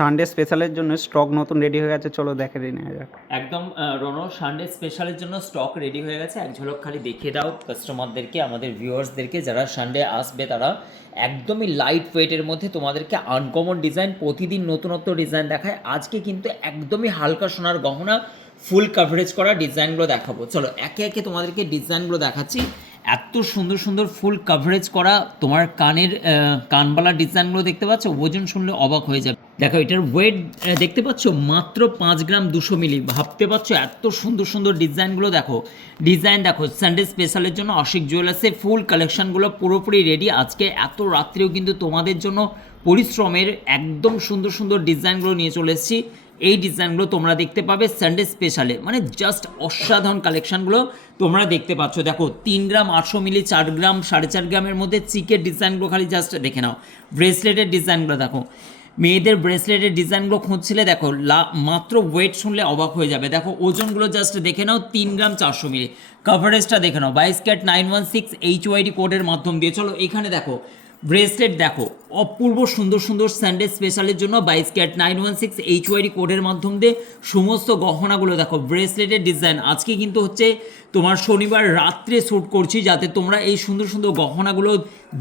Sunday স্পেশালের জন্য stock নতুন ready হয়ে গেছে, চলো দেখে যাক। একদম রনো সানডে স্পেশালের জন্য স্টক রেডি হয়ে গেছে। এক ঝলক খালি দেখিয়ে দাও কাস্টমারদেরকে আমাদের ভিউয়ার্সদেরকে যারা সানডে আসবে তারা একদমই লাইট ওয়েটের মধ্যে তোমাদেরকে আনকমন ডিজাইন প্রতিদিন নতুনত্ব ডিজাইন দেখায়। আজকে কিন্তু একদমই হালকা সোনার গহনা ফুল কাভারেজ করা ডিজাইনগুলো দেখাবো। চলো, একে একে তোমাদেরকে ডিজাইনগুলো দেখাচ্ছি। এত সুন্দর সুন্দর ফুল কাভারেজ করা তোমার কানের কানবালা ডিজাইনগুলো দেখতে পাচ্ছ, ওজন শুনলে অবাক হয়ে যাবে। দেখো, এটার ওয়েট দেখতে পাচ্ছ? মাত্র পাঁচ গ্রাম দুশো মিলি। ভাবতে পারছ এত সুন্দর সুন্দর ডিজাইনগুলো দেখো? ডিজাইন দেখো সানডে স্পেশালের জন্য অশিক জুয়েলার্সে ফুল কালেকশনগুলো পুরোপুরি রেডি আজকে এত রাত্রেও কিন্তু তোমাদের জন্য পরিশ্রমের একদম সুন্দর সুন্দর ডিজাইনগুলো নিয়ে চলে এসেছি। এই ডিজাইনগুলো তোমরা দেখতে পাবে সানডে স্পেশালে মানে জাস্ট অসাধারণ কালেকশানগুলো তোমরা দেখতে পাচ্ছ। দেখো, তিন গ্রাম আটশো মিলি, চার গ্রাম সাড়ে চার গ্রামের মধ্যে চিকের ডিজাইনগুলো খালি জাস্ট দেখে নাও। ব্রেসলেটের ডিজাইনগুলো দেখো। মেয়েদের ব্রেসলেটের ডিজাইনগুলো খুঁজছিলে? দেখো, লা, মাত্র ওয়েট শুনলে অবাক হয়ে যাবে। দেখো, ওজনগুলো জাস্ট দেখে নাও, তিন গ্রাম চারশো মিলি। কভারেজটা দেখে নাও বাইশ carat nine one six H YD কোডের মাধ্যম দিয়ে। চলো, এখানে দেখো ব্রেসলেট দেখো, অপূর্ব সুন্দর সুন্দর স্যান্ডে স্পেশালের জন্য বাইশ carat nine one six H YD কোডের মাধ্যম দিয়ে সমস্ত গহনাগুলো দেখো ব্রেসলেটের ডিজাইন আজকে কিন্তু হচ্ছে তোমার শনিবার রাত্রে শ্যুট করছি, যাতে তোমরা এই সুন্দর সুন্দর গহনাগুলো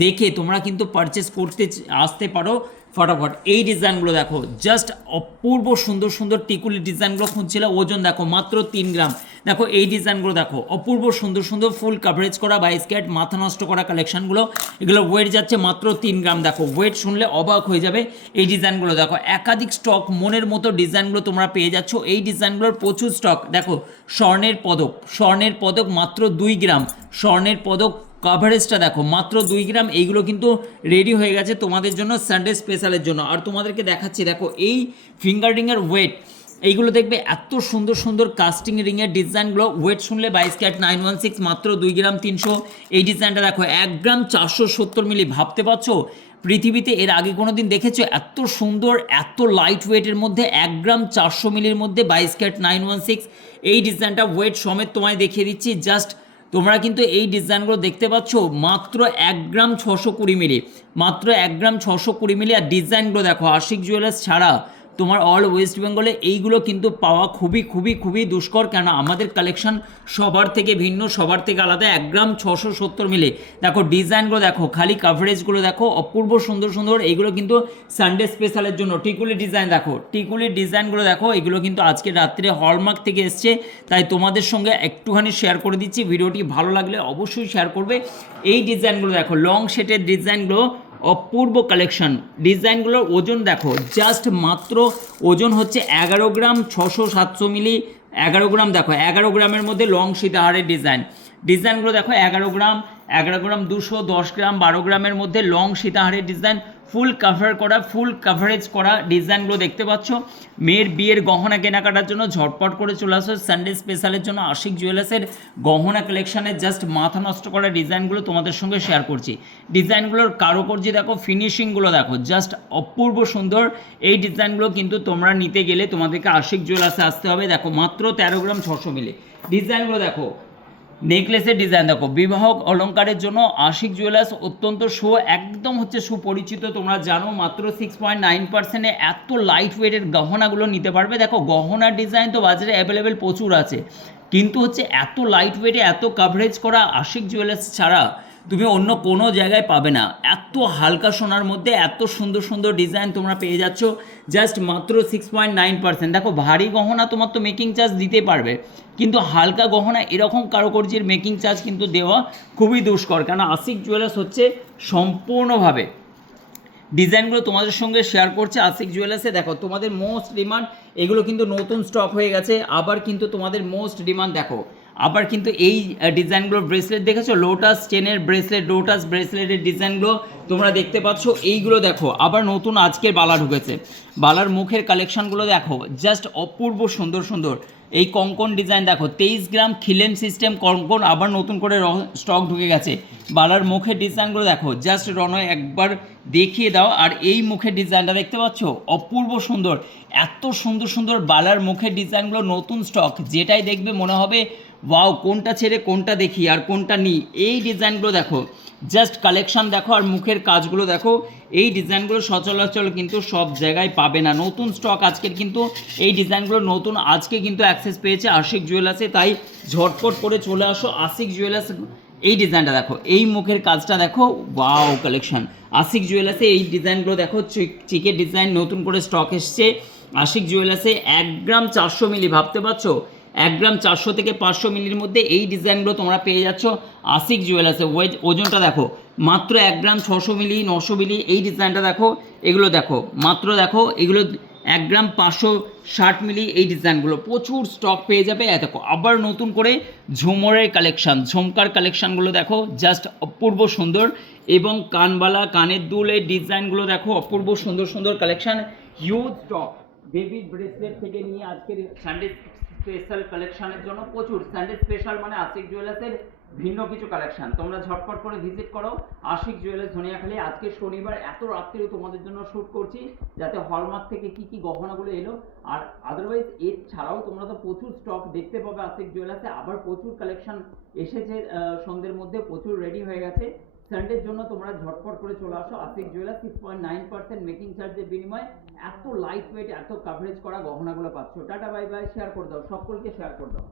দেখে তোমরা কিন্তু পারচেস করতে আসতে পারো ফটাফট। এই ডিজাইনগুলো দেখো জাস্ট অপূর্ব সুন্দর সুন্দর টিকুলি ডিজাইনগুলো খুঁজছিল, ওজন দেখো মাত্র তিন গ্রাম। দেখো এই ডিজাইনগুলো দেখো, অপূর্ব সুন্দর সুন্দর ফুল কাভারেজ করা বাইশ স্কেট মাথা নষ্ট করা কালেকশনগুলো এগুলো ওয়েট যাচ্ছে মাত্র তিন গ্রাম। দেখো ওয়েট শুনলে অবাক হয়ে যাবে। এই ডিজাইনগুলো দেখো, একাধিক স্টক মনের মতো ডিজাইনগুলো তোমরা পেয়ে যাচ্ছ। এই ডিজাইনগুলোর প্রচুর স্টক দেখো, স্বর্ণের পদক স্বর্ণের পদক মাত্র দুই গ্রাম। স্বর্ণের পদক কাভারেজটা দেখো, মাত্র দুই গ্রাম, এইগুলো কিন্তু রেডি হয়ে গেছে তোমাদের জন্য সানডে স্পেশালের জন্য। আর তোমাদেরকে দেখাচ্ছি, দেখো, এই ফিঙ্গার রিংয়ের ওয়েট এইগুলো দেখবে এত সুন্দর সুন্দর কাস্টিং রিংয়ের ডিজাইনগুলো ওয়েট শুনলে বাইশ ক্যাট নাইন ওয়ান সিক্স মাত্র দুই গ্রাম তিনশো। এই ডিজাইনটা দেখো, এক গ্রাম চারশো সত্তর মিলি, ভাবতে পারছ? পৃথিবীতে এর আগে কোনো দিন দেখেছ? এত সুন্দর, এত লাইট ওয়েটের মধ্যে এক গ্রাম চারশো মিলির মধ্যে বাইশ ক্যাট নাইন ওয়ান সিক্স এই ডিজাইনটা ওয়েট সমেত তোমায় দেখিয়ে দিচ্ছি। জাস্ট তোমরা কিন্তু এই ডিজাইনগুলো দেখতে পাচ্ছ, মাত্র এক গ্রাম ছশো কুড়ি মিলি, মাত্র এক গ্রাম ছশো কুড়ি মিলি, আর ডিজাইনগুলো দেখো, আশিক জুয়েলার্স ছাড়া তোমার অল ওয়েস্ট বেঙ্গলে এইগুলো কিন্তু পাওয়া খুবই খুবই খুবই দুষ্কর। কেন আমাদের কালেকশন সবার থেকে ভিন্ন, সবার থেকে আলাদা, এক গ্রাম ছশো সত্তর মিলে। দেখো ডিজাইনগুলো দেখো, খালি কাভারেজগুলো দেখো, অপূর্ব সুন্দর সুন্দর। এইগুলো কিন্তু সানডে স্পেশালের জন্য। টিকুলি ডিজাইন দেখো টিকুলির ডিজাইনগুলো দেখো এগুলো কিন্তু আজকে রাত্রে হলমার্ক থেকে এসছে। তাই তোমাদের সঙ্গে একটুখানি শেয়ার করে দিচ্ছি। ভিডিওটি ভালো লাগলে অবশ্যই শেয়ার করবে। এই ডিজাইনগুলো দেখো লং সেটের ডিজাইনগুলো অপূর্ব কালেকশন ডিজাইনগুলোর ওজন দেখো জাস্ট মাত্র ওজন হচ্ছে এগারো গ্রাম ছশো সাতশো মিলি, এগারো গ্রাম দেখো, এগারো গ্রামের মধ্যে লং সীতাহারের ডিজাইন ডিজাইনগুলো দেখো, এগারো গ্রাম এগারো গ্রাম, দুশো, দশ গ্রাম, বারো গ্রামের মধ্যে লং সীতাহারের ডিজাইন ফুল কাভার করা ফুল কাভারেজ করা ডিজাইনগুলো দেখতে পাচ্ছ। মেয়ের বিয়ের গহনা কেনাকাটার জন্য ঝটপট করে চলে আসো সানডে স্পেশালের জন্য আশিক জুয়েলার্সের গহনা কালেকশানের জাস্ট মাথা নষ্ট করা ডিজাইনগুলো তোমাদের সঙ্গে শেয়ার করছি। ডিজাইনগুলোর কারুকার্য দেখো ফিনিশিংগুলো দেখো জাস্ট অপূর্ব সুন্দর। এই ডিজাইনগুলো কিন্তু তোমরা নিতে গেলে তোমাদেরকে আশিক জুয়েলার্সে আসতে হবে। দেখো, মাত্র তেরো গ্রাম ছশো মিলে। ডিজাইনগুলো দেখো নেকলেসের ডিজাইন দেখো, বিবাহ অলঙ্কারের জন্য আশিক জুয়েলার্স অত্যন্ত শো একদম হচ্ছে সুপরিচিত, তোমরা জানো, মাত্র সিক্স পয়েন্ট নাইন পার্সেন্টে এত লাইট ওয়েটের গহনাগুলো নিতে পারবে। দেখো, গহনার ডিজাইন তো বাজারে অ্যাভেলেবেল প্রচুর আছে। কিন্তু হচ্ছে এত লাইট ওয়েটে এত কাভারেজ করা আশিক জুয়েলার্স ছাড়া তুমি অন্য কোনো জায়গায় পাবে না। এত হালকা সোনার মধ্যে এত সুন্দর সুন্দর ডিজাইন তোমরা পেয়ে যাচ্ছ। জাস্ট মাত্র সিক্স পয়েন্ট নাইন পার্সেন্ট দেখো, ভারী গহনা তোমার তো মেকিং চার্জ দিতে পারবে। কিন্তু হালকা গহনা এরকম কারুকার্যের মেকিং চার্জ কিন্তু দেওয়া খুবই দুষ্কর। কেন? আশিক জুয়েলার্স হচ্ছে সম্পূর্ণভাবে ডিজাইনগুলো তোমাদের সঙ্গে শেয়ার করছে আশিক জুয়েলার্সে দেখো, তোমাদের মোস্ট ডিমান্ড এগুলো কিন্তু নতুন স্টক হয়ে গেছে। আবার কিন্তু তোমাদের মোস্ট ডিমান্ড দেখো আবার কিন্তু এই ডিজাইনগুলো ব্রেসলেট দেখেছ? লোটাস চেনের ব্রেসলেট লোটাস ব্রেসলেটের ডিজাইনগুলো তোমরা দেখতে পাচ্ছ। এইগুলো দেখো। আবার নতুন আজকের বালা ঢুকেছে। বালার মুখের কালেকশনগুলো দেখো। জাস্ট অপূর্ব সুন্দর সুন্দর। এই কঙ্কন ডিজাইন দেখো। তেইশ গ্রাম খিলেন সিস্টেম কঙ্কন আবার নতুন করে স্টক ঢুকে গেছে। বালার মুখের ডিজাইনগুলো দেখো। জাস্ট রনয় একবার দেখিয়ে দাও। আর এই মুখের ডিজাইনটা দেখতে পাচ্ছ? অপূর্ব সুন্দর। এত সুন্দর সুন্দর বালার মুখের ডিজাইনগুলো নতুন স্টক যেটাই দেখবে মনে হবে ওয়াও কোনটা ছেড়ে কোনটা দেখি আর কোনটা নিই এই ডিজাইনগুলো দেখো। জাস্ট কালেকশন দেখো আর মুখের কাজগুলো দেখো। এই ডিজাইনগুলো সচরাচর কিন্তু সব জায়গায় পাবে না। নতুন স্টক আজকের কিন্তু এই ডিজাইনগুলো নতুন, আজকে কিন্তু অ্যাক্সেস পেয়েছে আশিক জুয়েলার্সে তাই ঝটপট করে চলে আসো আশিক জুয়েলার্স এই ডিজাইনটা দেখো, এই মুখের কাজটা দেখো। ওয়াও কালেকশন আশিক জুয়েলার্সে এই ডিজাইনগুলো দেখো চিকের ডিজাইন নতুন করে স্টক এসছে। আশিক জুয়েলার্সে এক গ্রাম চারশো মিলি, ভাবতে পারছ? এক গ্রাম চারশো থেকে পাঁচশো মিলির মধ্যে এই ডিজাইনগুলো তোমরা পেয়ে যাচ্ছ আশিক জুয়েলার্সে। ওয়েজ ওজনটা দেখো। মাত্র এক গ্রাম ছশো মিলি, নশো মিলি, এই ডিজাইনটা দেখো, এগুলো দেখো। মাত্র দেখো, এগুলো এক গ্রাম পাঁচশো ষাট মিলি, এই ডিজাইনগুলো। প্রচুর স্টক পেয়ে যাবে। দেখো, আবার নতুন করে ঝুমরের কালেকশান ঝুমকার কালেকশানগুলো দেখো জাস্ট অপূর্ব সুন্দর। এবং কানবালা, কানের দুল, এই ডিজাইনগুলো দেখো, অপূর্ব সুন্দর সুন্দর collection huge stock baby bracelet থেকে নিয়ে আজকের সানডে স্পেশাল কালেকশনের জন্য প্রচুর। সানডে স্পেশাল মানে আশিক জুয়েলার্সের ভিন্ন কিছু কালেকশন তোমরা ঝটপট করে ভিজিট করো। আশিক জুয়েলার্স ধনিয়াখালী, আজকে শনিবার এত রাত্রিও তোমাদের জন্য শ্যুট করছি, যাতে হলমার্ক থেকে কি কি গহনাগুলো এলো। আর আদারওয়াইজ এর ছাড়াও তোমরা তো প্রচুর স্টক দেখতে পাবে আশিক জুয়েলার্সে আবার প্রচুর কালেকশন এসেছে সন্ধ্যের মধ্যে প্রচুর রেডি হয়ে গেছে। সানডের জন্য তোমরা ঝটপট করে চলে আসো। Ashik jeweller six point nine percent making চার্জের বিনিময়ে এত লাইট ওয়েট এত কাভারেজ করা গহনাগুলো পাচ্ছ। টাটা বাই বাই শেয়ার করে দাও, সকলকে শেয়ার করে দাও।